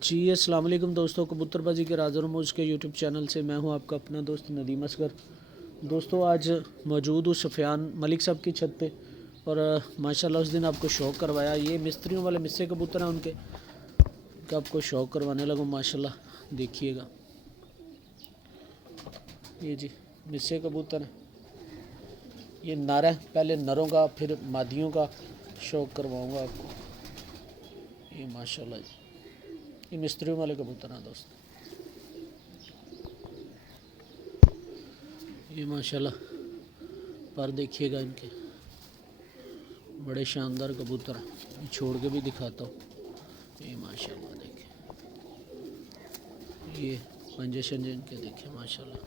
जी अस्सलाम वालेकुम दोस्तों, कबूतरबाजी के राज़ और मौज के यूट्यूब चैनल से मैं हूं आपका अपना दोस्त नदीम असगर। दोस्तों आज मौजूद हूँ सफ़ियान मलिक साहब की छत पे और माशाल्लाह उस दिन आपको शौक़ करवाया। ये मिस्त्रियों वाले मिस्से कबूतर हैं उनके का आपको शौक़ करवाने लगा माशाल्लाह। देखिएगा ये जी मिस्से कबूतर हैं, ये नर है। पहले नरों का फिर मादियों का शौक़ करवाऊँगा आपको। ये माशाल्लाह जी ये मिस्त्रियों वाले कबूतर हैं दोस्त। ये माशाल्लाह पर देखिएगा इनके बड़े शानदार कबूतर हैं। छोड़ के भी दिखाता हूँ। ये माशाल्लाह देखिए, ये पंजे शंजे इनके देखिए माशाल्लाह।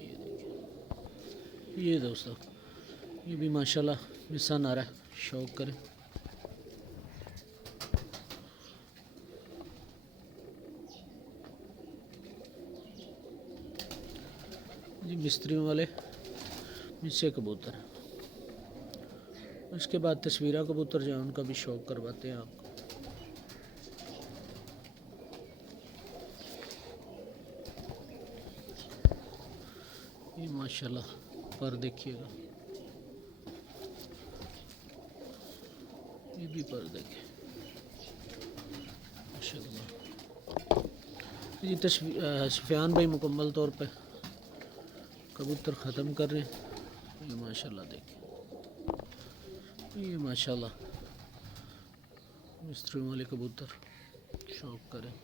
ये देखिए ये दोस्तों ये भी माशाल्लाह मिसा नारा है, शौक़ करें। ये मिस्त्रियों वाले मिस्से कबूतर हैं। उसके बाद तस्वीरा कबूतर जो है उनका भी शौक़ करवाते हैं आपको। ये माशाल्लाह पर देखिएगा, ये भी पर देखे माशाल्लाह। ये सफ़ियान भाई मुकम्मल तौर पे कबूतर ख़त्म कर रहे हैं। ये माशाल्लाह देखिए, ये माशाल्लाह मिस्त्रियों वाले कबूतर शौक़ करें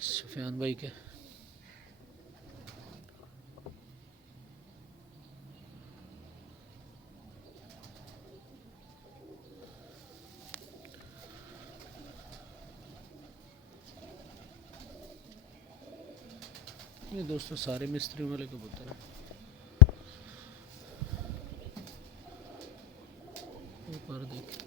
सफ़ियान भाई के। ये दोस्तों सारे मिस्त्रियों वाले कबूतर हैं। ऊपर देखें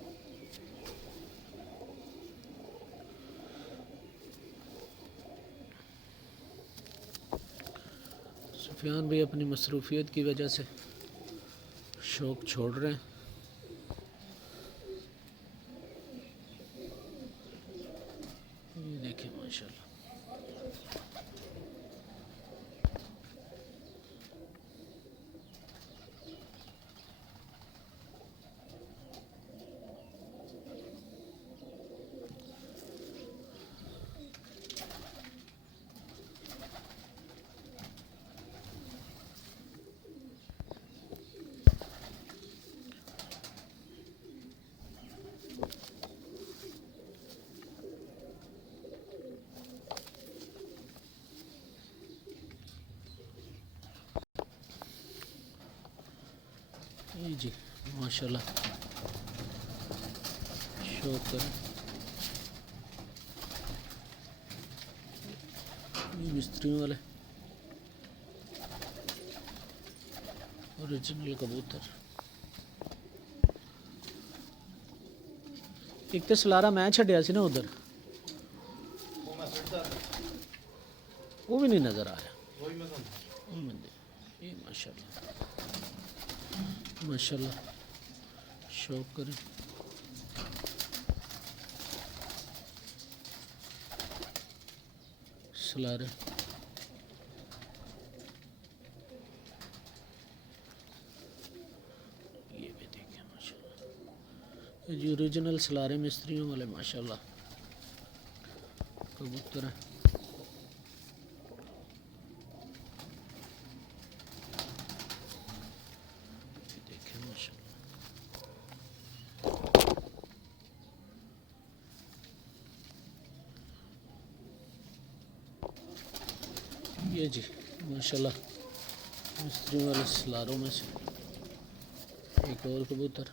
सफ़ियान भाई अपनी मसरूफ़ियत की वजह से शौक़ छोड़ रहे हैं। ये देखें माशाल्लाह। ये जी माशाल्लाह शौक़ करें। ये मिस्त्रियों वाले ओरिजिनल कबूतर। एक तो सलारा मैं छड्या सी ना उधर, वो भी नहीं नज़र आ रहा। ये माशाल्लाह माशाल्लाह शौक़ करें। सलारे ये भी देखें माशाल्लाह, ये ओरिजिनल सलारे मिस्त्रियों वाले माशाल्लाह कबूतर हैं। देखें माशाल्लाह, ये जी माशाल्लाह मिस्त्रियों वाले सलारों में से एक और कबूतर।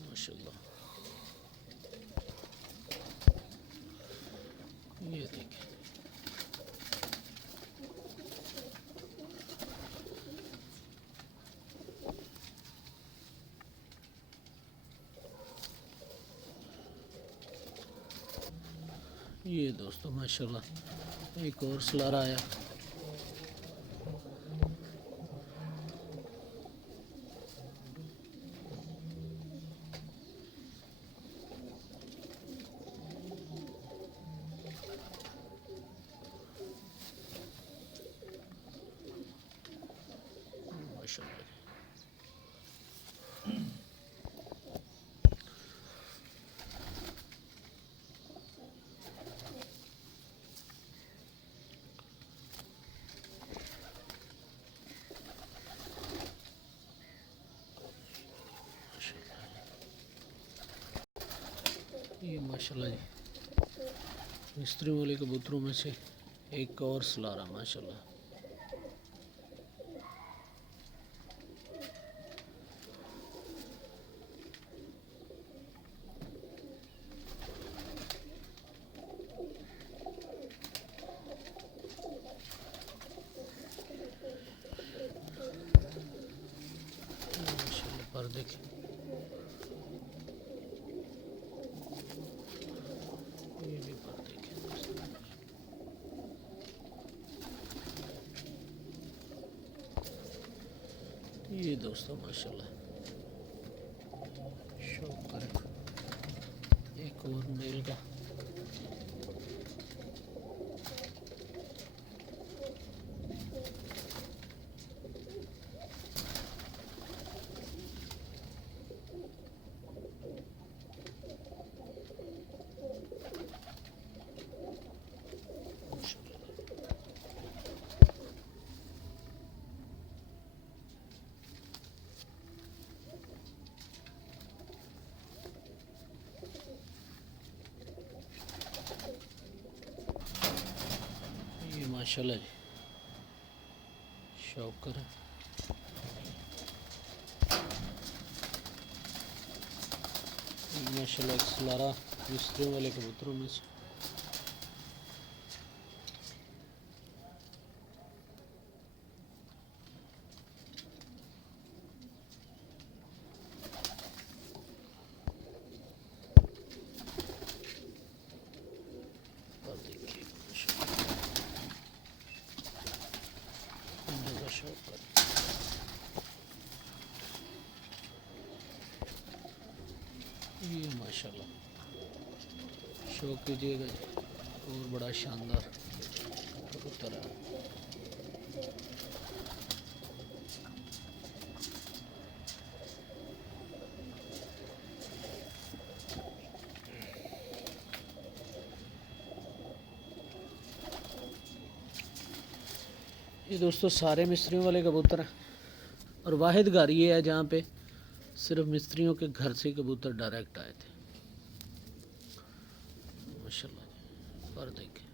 माशाल्लाह ये देखें, ये दोस्तों माशाल्लाह एक और सलारा आया। माशाल्लाह ये माशाल्लाह जी मिस्त्री वाले कबूतरों में से एक और सलारा माशाल्लाह। माशाल्लाह पर देखिए ये भी पर देखिए दोस्तों। ये दोस्तों माशाल्लाह शौक करें एक और मेल का। ये माशाल्लाह जी शौक करें। माशाल्लाह एक सलारा मिस्त्रियों वाले कबूतरों में से। और देखिए माशाल्लाह शौक करें। ये माशाल्लाह शौक कीजिएगा जी और बड़ा शानदार कबूतर है। ये दोस्तों सारे मिस्त्रियों वाले कबूतर हैं और वाहिद घर ये है जहाँ पे सिर्फ मिस्त्रियों के घर से कबूतर डायरेक्ट आए थे। माशाल्लाह पर देखें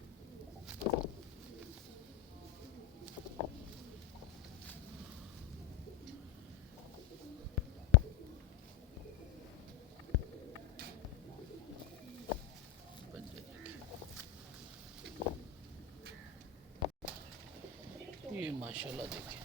ये माशाल्लाह देखिए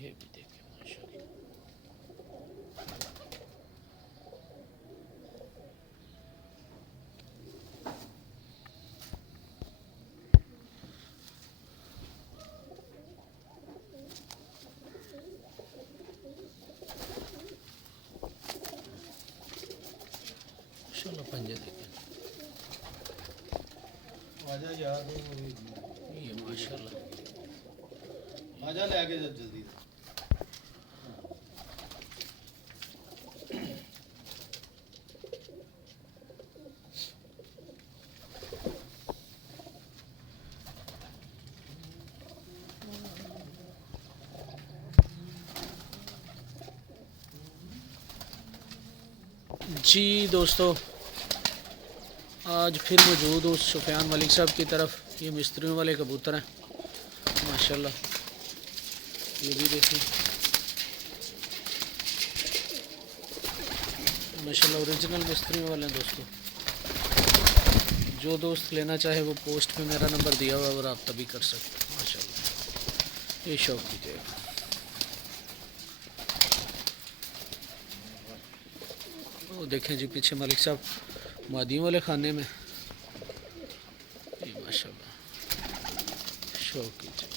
ये भी देखिए माशाल्लाह। माशाल्लाह पंजे देखें आजा यार ये माशाल्लाह। आजा ले आके जल्दी जी दोस्तों आज फिर मौजूद हूँ सुफियान मलिक साहब की तरफ। ये मिस्त्रियों वाले कबूतर हैं माशाल्लाह। ये भी देखिए माशाल्लाह ओरिजिनल मिस्त्रियों वाले हैं दोस्तों। जो दोस्त लेना चाहे वो पोस्ट पे मेरा नंबर दिया हुआ है और रब्ता भी कर सकते हैं माशाल्लाह। ये शौक कीजिएगा। वो देखें जी पीछे मलिक साहब मादियों वाले खाने में, ये माशाल्लाह शौक कीजिए।